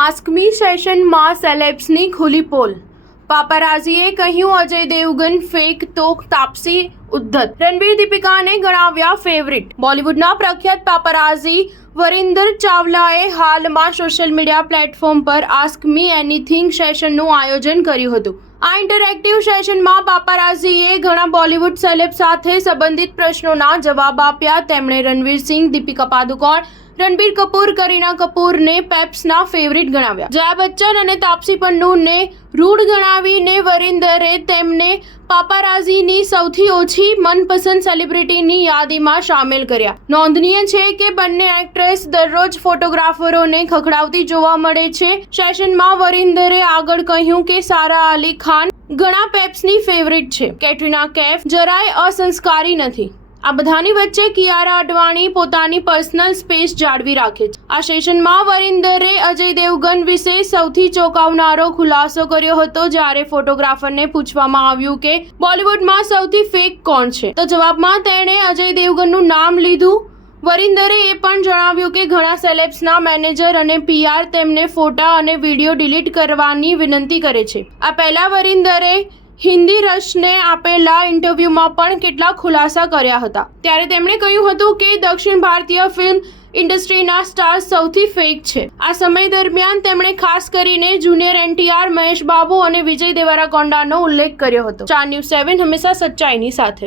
Ask me સેશનમાં સેલેબ્સની ખુલ્લી pole. પાપારાઝીએ કહ્યું અજય દેવગન ફેક તો તાપસી ઉદ્ધત. રણબીર દીપિકાને ગણાવ્યા ફેવરિટ. બોલિવૂડના પ્રખ્યાત પાપારાઝી વરિન્દર ચાવલાએ હાલમાં સોશિયલ મીડિયા પ્લેટફોર્મ પર આસ્ક મી એનીથિંગ સેશનનું આયોજન કર્યું હતું. આ ઇન્ટરેક્ટિવ સેશનમાં પાપારાઝીએ ઘણા બોલિવૂડ સેલેબ સાથે સંબંધિત પ્રશ્નોના જવાબ આપ્યા. તેમણે રણવીર સિંહ, દીપિકા પાદુકોણ, રણબીર કપૂર, કરીના કપૂરને પેપ્સના ફેવરિટ ગણાવ્યા. જયા બચ્ચન અને તાપસી પન્નુને રૂડ ગણાવીને વરિન્દરે તેમને પાપારાઝીની સૌથી ઓછી મનપસંદ સેલિબ્રિટીની યાદીમાં સામેલ કર્યા. નોંધનીય છે કે બંને એક્ટ્રેસ દરરોજ ફોટોગ્રાફરોને ખખડાવતી જોવા મળે છે. સેશનમાં વરિન્દરે આગળ કહ્યું કે સારા અલી ખાન ઘણા પેપ્સની ફેવરિટ છે. કેટરીના કૈફ જરાય અસંસ્કારી નથી. આ બધાની વચ્ચે કિયારા અડવાણી પોતાની પર્સનલ સ્પેસ જાળવી રાખે છે. આ સેશનમાં વરિન્દરે અજય દેવગન વિશે સૌથી ચોંકાવનારો ખુલાસો કર્યો હતો. જ્યારે ફોટોગ્રાફરને પૂછવામાં આવ્યું કે બોલિવૂડમાં સૌથી ફેક કોણ છે, તો જવાબમાં તેણે અજય દેવગનનું નામ લીધું. વરિન્દરે એ પણ જણાવ્યું કે ઘણા સેલેબ્સના મેનેજર અને પીઆર તેમને ફોટા અને વિડીયો ડિલીટ કરવાની વિનંતી કરે છે. આ પહેલા વરિન્દરે હિન્દી રશને આપેલા ઇન્ટરવ્યુમાં પણ કેટલાક ખુલાસા કર્યા હતા. ત્યારે તેમણે કહ્યું હતું કે દક્ષિણ ભારતીય ફિલ્મ ઇન્ડસ્ટ્રીના સ્ટાર્સ સૌથી ફેક છે. આ સમય દરમિયાન તેમણે ખાસ કરીને જુનિયર એનટીઆર, મહેશ બાબુ અને વિજય દેવરાકોંડાનો ઉલ્લેખ કર્યો હતો. સ્ટાર ન્યૂઝ 7 હંમેશા સચ્ચાઈની સાથે.